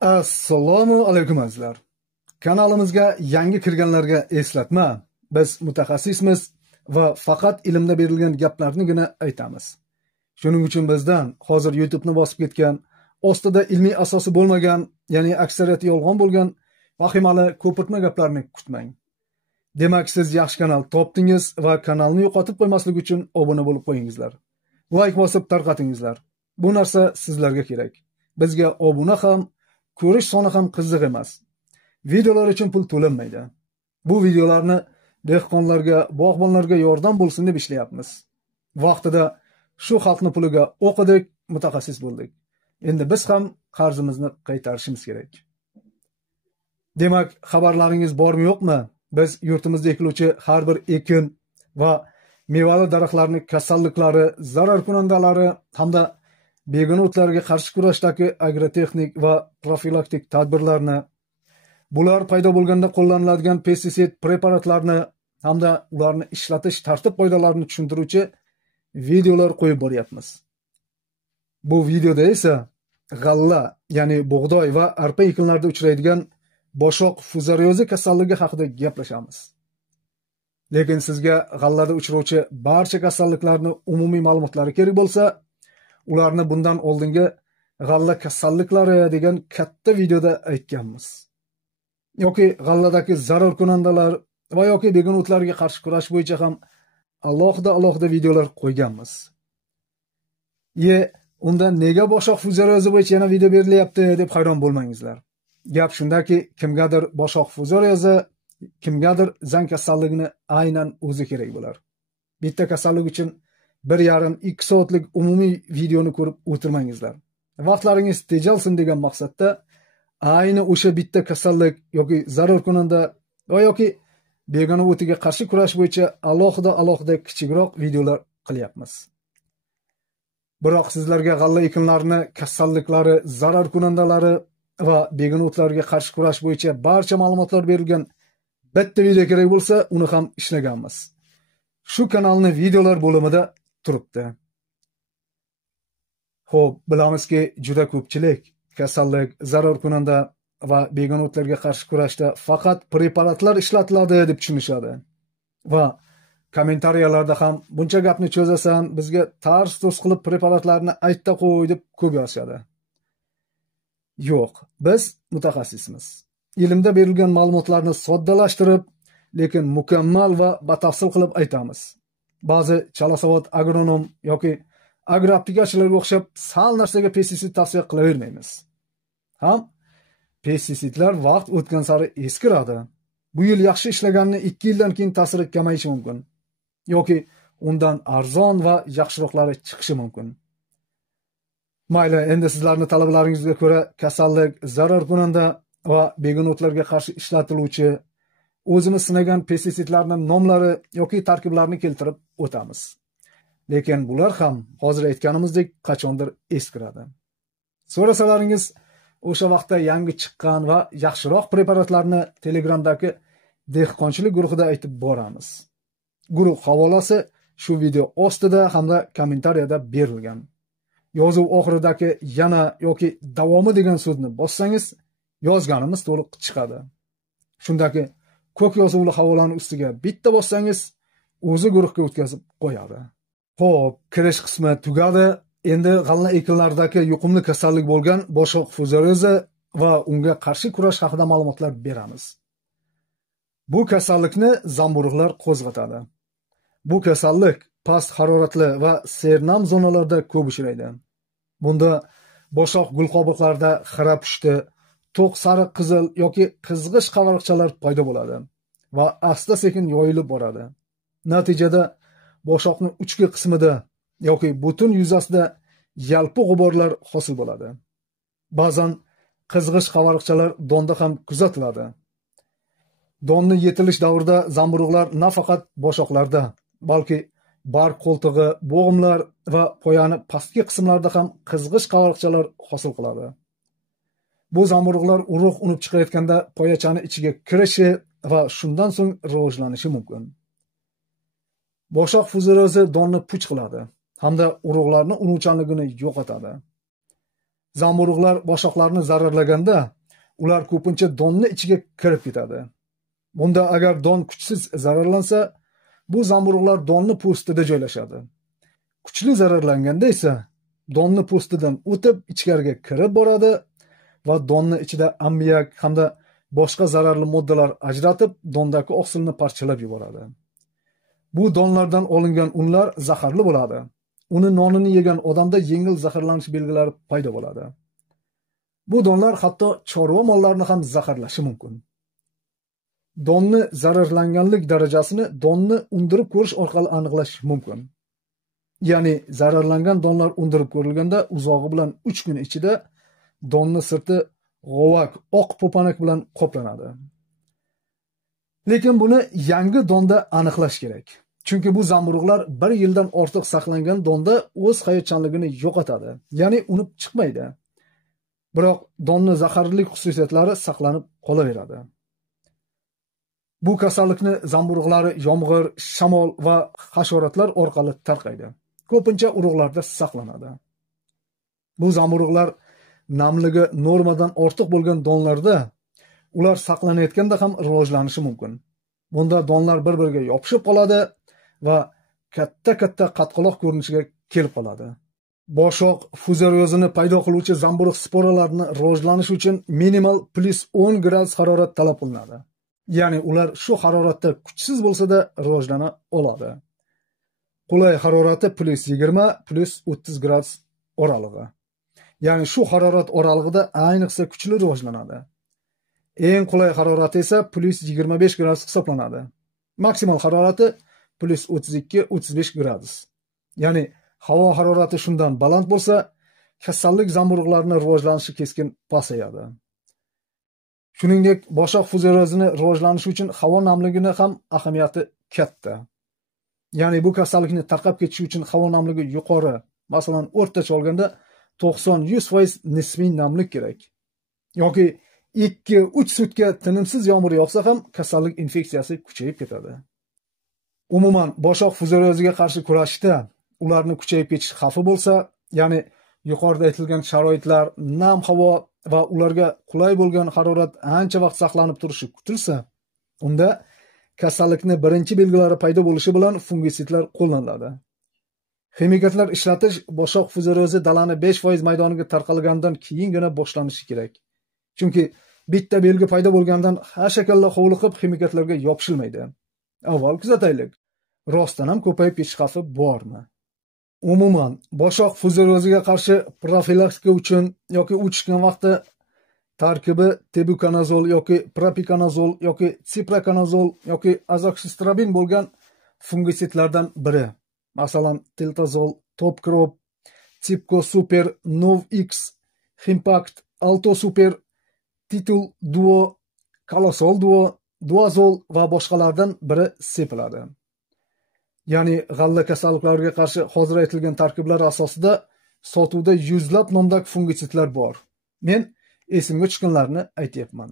Assalomu alaykum azizlar. Kanalimizga yangi kirganlarga eslatma. Biz mutaxassismiz va faqat ilmda berilgan gaplarnigina aytamiz. Shuning uchun bizdan hozir YouTube'ni bosib ketgan, ostida ilmiy asosi bo'lmagan, ya'ni aksariyati yolg'on bo'lgan vahimali ko'pirtma gaplarni kutmang. Demak, siz yaxshi kanal topdingiz va kanalni yo'qotib qo'ymaslik uchun obuna bo'lib qo'yingizlar. Like bosib tarqatingizlar. Bu narsa sizlarga kerak. Bizga obuna ham, ko'rish soni ham qiziq emas. Videolar uchun pul to'lanmaydi. Bu videolarni dehqonlarga, bog'bonlarga yordam bo'lsin deb ishlayapmiz. Vaqtida shu xalqning puliga o'qidik, mutaxassis bo'ldik. Endi biz ham qarzimizni qaytarishimiz kerak. Demak, xabarlaringiz bormi yo'qmi? Biz yurtimizda ekiluvchi har bir ekin va mevali daraxtlarning kasalliklari, zarar kunandalari hamda begona o'tlarga qarshi kurashdagi agrotexnik va profilaktik tadbirlarni, bular paydo bo'lganda qo'llaniladigan pestisid preparatlarni hamda ularni ishlatish tartib-qoidalarini tushuntiruvchi videolar qo'yib boryapmiz. Bu videoda esa g'alla, ya'ni bug'doy va arpa ekinlarida uchraydigan boshoq fuzariozi kasalligi haqida gaplashamiz. Lekin sizga g'allada uchrovchi barcha kasalliklarning umumiy ma'lumotlari kerak bo'lsa, ularni bundan oldingi g'alla kasalliklari degan katta videoda aytganmiz. Yoki g'alladagi zarar kunandalar va yoki begona o'tlarga qarshi kurash bo'yicha ham alohida videolar qo'yganmiz. Unda nega boshoq fuzariozi bo'yicha yana video berilyapti deb hayron bo'lmangizlar. Gap shundaki, kimgadir boshoq fuzariozi, kimgadir zang kasalligini aynan o'zi kerak bo'lar. Bitta kasallik uchun 1,5-2 soatlik umumiy videoni ko'rib o'tirmangizlar. Vaqtlaringiz tejalsin degan maqsadda ayni o'sha bitta kasallik yoki zarar kunanda va yoki begona o'tiga qarshi kurash bo'yicha alohida kichikroq videolar qilyapmiz. Biroq sizlarga g'alla ekinlarini kasalliklari, zarar kunandalari va begona o'tlarga qarshi kurash bo'yicha barcha ma'lumotlar berilgan bitta video kerak bo'lsa, uni ham ishlaganmiz. Shu kanalning videolar bo'limida turibdi. Xo'p, bilamizki, juda ko'pchilik kasallik, zarar kunanda va begona o'tlarga qarshi kurashda faqat preparatlar ishlatiladi deb tushunishadi. Va kommentariyalarda ham buncha gapni cho'zasan, bizga tars-turs qilib preparatlarni aytda qo'y deb ko'p yozishadi. Yo'q, biz mutaxassismiz. Ilmda berilgan ma'lumotlarni soddalashtirib, lekin mukammal va batafsil qilib aytamiz. Ba'zi chalasavod agronom yoki agroaptekachilarga o'xshab sal narsaga pestisid tavsiya qilavermaymiz. Ham pestisidlar vaqt o'tgan sari eskiradi. Bu yil yaxshi ishlaganini 2 yildan keyin ta'siri kamayishi mumkin. Yoki undan arzon va yaxshiroqlari chiqishi mumkin. Mayli, endi sizlarning talablaringizga ko'ra kasallik, zarar kunanda va begona o'tlarga qarshi ishlatiluvchi o'zimiz sinagan pestisidlarning nomlari yoki tarkiblarini keltirib o'tamiz. Lekin bular ham hozir aytganimizdek qachondir eskiradi. So'rasalaringiz, o'sha vaqtda yangi chiqqan va yaxshiroq preparatlarni Telegramdagi dehqonchilik guruhida aytib boramiz. Guruh havolasi shu video ostida hamda kommentariyada berilgan. Yozuv oxiridagi yana yoki davomi degan so'zni bossangiz, yozganimiz to'liq chiqadi. Shundaki ko'k yozuvli havolani ustiga bitta bossangiz, o'zi guruhga o'tkazib qo'yadi. Xo'p, kirish qismi tugadi. Endi g'alla ekinlaridagi yuqumli kasallik bo'lgan boshoq fuzariozi va unga qarshi kurash haqida ma'lumotlar beramiz. Bu kasallikni zamburug'lar qo'zg'atadi. Bu kasallik past haroratli va sernam zonalarda ko'p uchraydi. Bunda boshoq gulqobiqlarda xira pushti, to'q sariq qizil yoki qizg'ish qavaraqchalar paydo bo'ladi va asta-sekin yoyilib boradi. Natijada boshoqning uchki qismida yoki butun yuzasida yalpi g'uborlar hosil bo'ladi. Ba'zan qizg'ish qavaraqchalar donda ham kuzatiladi. Donni yetilish davrida zamburug'lar nafaqat boshoqlarda, balki barg qo'ltig'i, bo'g'imlar va poyani pastki qismlarida ham qizg'ish qavaraqchalar hosil qiladi. Bu zamburug'lar urug' unib chiqayotganda poyachani ichiga kirishi va shundan so'ng rivojlanishi mumkin. Boshoq fuzariozi donni puch qiladi hamda urug'larning unuvchanligini yo'qotadi. Zamburug'lar boshoqlarni zararlaganda ular ko'pincha donni ichiga kirib ketadi. Bunda agar don kuchsiz zararlansa, bu zamburug'lar donni po'stida joylashadi. Kuchli zararlanganda esa donni po'stidan o'tib ichkariga kirib boradi va donni ichida ammiak hamda boshqa zararli moddalar ajratib, dondagi oqsilni parchalab yuboradi. Bu donlardan olingan unlar zaharli bo'ladi. Uni nonini yegan odamda yengil zaharlanish belgilari paydo bo'ladi. Bu donlar hatto chorva mollarini ham zaharlashi mumkin. Donni zararlanganlik darajasini donni undirib ko'rish orqali aniqlash mumkin. Ya'ni zararlangan donlar undirib ko'rilganda uzog'i bilan 3 kun ichida donni sirti g'ovak oq po'panak bilan qoplanadi. Lekin buni yangi donda aniqlash kerak. Chunki bu zamburug'lar 1 yildan ortiq saqlangan donda o'z hayotchanligini yo'qotadi, ya'ni unib chiqmaydi. Biroq donni zaharlilik xususiyatlari saqlanib qolaveradi. Bu kasallikni zamburug'lari yomg'ir, shamol va hasharotlar orqali tarqaydi. Ko'pincha urug'larda saqlanadi. Bu zamburug'lar namligi normadan ortiq bo'lgan donlarda ular saqlanayotganda ham rivojlanishi mumkin. Bunda donlar bir-biriga yopishib qoladi va katta qatqaloq ko'rinishiga kelib qoladi. Boshoq fuzariozini paydo qiluvchi zamburug' sporalarini rivojlanishi uchun minimal +10 gradus harorat talab qilinadi. Ya'ni ular shu haroratda kuchsiz bo'lsa-da rivojlana oladi. Qulay harorati +20 +30 gradus oralig'i. Ya'ni shu harorat oralig'ida ayniqsa kuchli rivojlanadi. Eng qulay harorati esa +25 gradus hisoblanadi. Maksimal harorati +32-35 gradus. Ya'ni havo harorati shundan baland bo'lsa, kasallik zamburug'larining rivojlanishi keskin pasayadi. Shuningdek, boshoq fuzariozini rivojlanishi uchun havo namligini ham ahamiyati katta. Ya'ni bu kasallikni tarqab ketishi uchun havo namligi yuqori, masalan, o'rtacha olganda 90-100% nisbiy namlik kerak. Yoki 2-3 sutka tinimsiz yomg'ir yog'sa ham kasallik infeksiyasi kuchayib ketadi. Umuman, boshoq fuzarioziga qarshi kurashishda ularni kuchayib ketish xavfi bo'lsa, ya'ni yuqorida aytilgan sharoitlar, nam havo va ularga qulay bo'lgan harorat ancha vaqt saqlanib turishi kutilsa, unda kasallikni birinchi belgilari paydo bo'lishi bilan fungisidlar qo'llaniladi. Ximikatlar ishlatish boshoq fuzariozi dalani 5% maydoniga tarqalgandan keyingina boshlanishi kerak. Chunki bitta belgi paydo bo'lgandan hashakalla hovliqib ximikatlarga yopishilmaydi. Avval kuzataylik, rostdan ham ko'payib ketish xavfi bormi? Umuman, boshoq fuzarioziga qarshi profilaktika uchun yoki uchishgan vaqtda tarkibi tebukonazol yoki propikonazol yoki ciprokonazol yoki azoksistrobin bo'lgan fungisidlardan biri. Masalan, tiltazol, topkrop, Cipco Super, Novx, Himpact, Alto Super, Titul Duo, Kalosol Duo, Duazol va boshqalardan biri sepiladi. Ya'ni g'alla kasalliklariga qarshi hozir aytilgan tarkiblar asosida sotuvda yuzlab nomdagi fungisidlar bor. Men esimga tushganlarni aytyapman.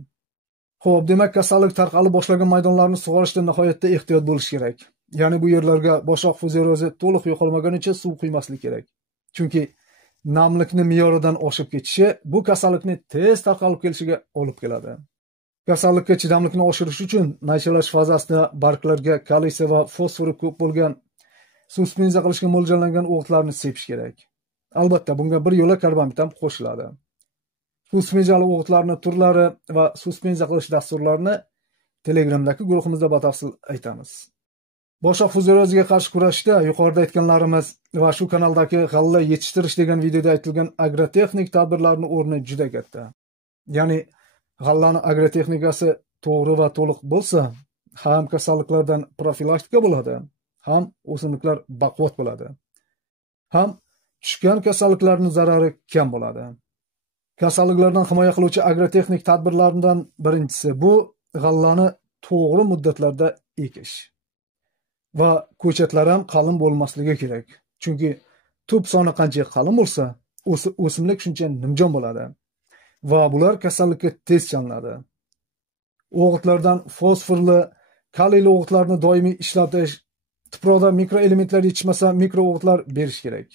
Xo'p, demak kasallik tarqalib boshlagan maydonlarni sug'orishda nihoyatda ehtiyot bo'lish kerak. Ya'ni bu yerlarga boshoq fuzariozi to'liq yo'qolmagunicha suv quymaslik kerak. Chunki namlikni me'yoridan oshib ketishi bu kasallikni tez tarqalib kelishiga olib keladi. Kasallikka chidamlikni oshirish uchun naychalash fazasida barglarga kalsiy va fosfori ko'p bo'lgan suspenziya qilishga mo'ljallangan o'g'itlarni sepish kerak. Albatta, bunga bir yo'la karbamid ham qo'shiladi. Suspenziyali o'g'itlarning turlari va suspenziya qilish dasturlarini Telegramdagi guruhimizda batafsil aytamiz. Boshoq fuzarioziga qarshi kurashishda yuqorida aytganlarimiz va shu kanaldagi g'alla yetishtirish degan videoda aytilgan agrotexnik tadbirlarning o'rni juda katta. Ya'ni g'allani agrotexnikasi to'g'ri va to'liq bo'lsa, ham kasalliklardan profilaktika bo'ladi, ham o'simliklar baquvvat bo'ladi. Ham tushgan kasalliklarning zarari kam bo'ladi. Kasalliklardan himoya qiluvchi agrotexnik tadbirlardan birinchisi bu g'allani to'g'ri muddatlarda ekish. Va ko'chatlar ham qalin bo'lmasligi kerak. Chunki tub soni qancha qalin bo'lsa, o'simlik shuncha nimjon bo'ladi. Va bular kasallikka tez chalinadi. O'g'itlardan fosforli, kaliyli o'g'itlarni doimiy ishlatish, tuproqda mikroelementlar yetishmasa mikro o'g'itlar berish kerak.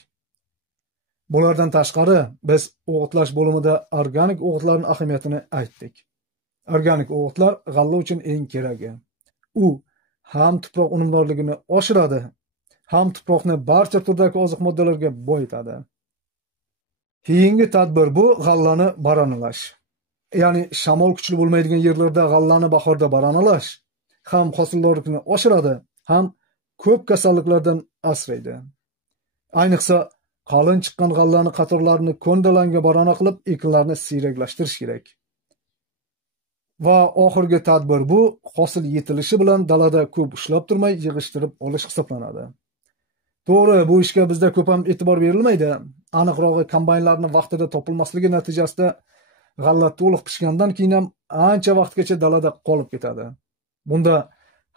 Bulardan tashqari, biz o'g'itlash bo'limida organik o'g'itlarning ahamiyatini aytdik. Organik o'g'itlar g'alla uchun eng keragi. U ham tuproq unumdorligini oshiradi, ham tuproqni barcha turdagi oziq moddalarga boyitadi. Keyingi tadbir bu g'allani baranalash. Ya'ni shamol kuchli bo'lmaydigan yerlarda g'allani bahorda baranalash ham hosildorlikni oshiradi, ham ko'p kasalliklardan asraydi. Ayniqsa qalin chiqqan g'allani qatorlarini ko'ndalanga barana qilib, ekinlarni siyraklashtirish kerak. Va oxirgi tadbir bu hosil yetilishi bilan dalada ko'p ushlab turmay yig'ishtirib olish hisoblanadi. To'g'ri, bu ishga bizda ko'p ham e'tibor berilmaydi. Aniqrog'i, kombaynlarning vaqtida topilmasligi natijasida g'alla to'liq pishgandan keyin ham ancha vaqtgacha dalada qolib ketadi. Bunda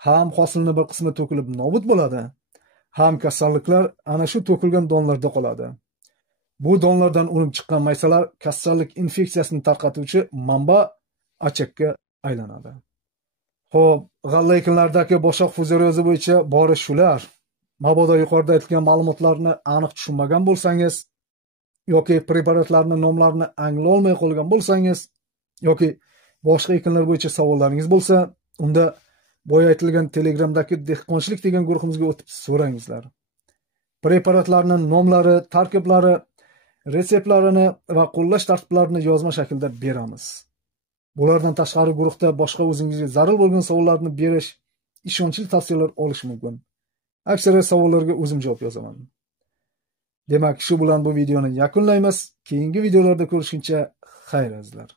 ham hosilning bir qismi to'kilib nobud bo'ladi, ham kasalliklar ana shu to'kilgan donlarda qoladi. Bu donlardan unib chiqqan maysalar kasallik infeksiyasini tarqatuvchi manba achakka aylanadi. Xo'p, g'alla ekinlaridagi boshoq fuzariozi bo'yicha bori shular. Mabodo yuqorida aytilgan ma'lumotlarni aniq tushunmagan bo'lsangiz, yoki preparatlarning nomlarini anglolmay qolgan bo'lsangiz, yoki boshqa ekinlar bo'yicha savollaringiz bo'lsa, unda boya aytilgan Telegramdagi dehqonchilik degan guruhimizga o'tib so'rangizlar. Preparatlarning nomlari, tarkiblari, retseptlarini va qo'llash tartiblarini yozma shaklda beramiz. Bulardan tashqari guruhda boshqa o'zingizga zarur bo'lgan savollarni berish, ishonchli tavsiyalar olish mumkin. Aksariyat savollarga o'zim javob yozaman. Demak, shu bilan bu videoni yakunlaymiz. Keyingi videolarda ko'rishguncha xayr azizlar.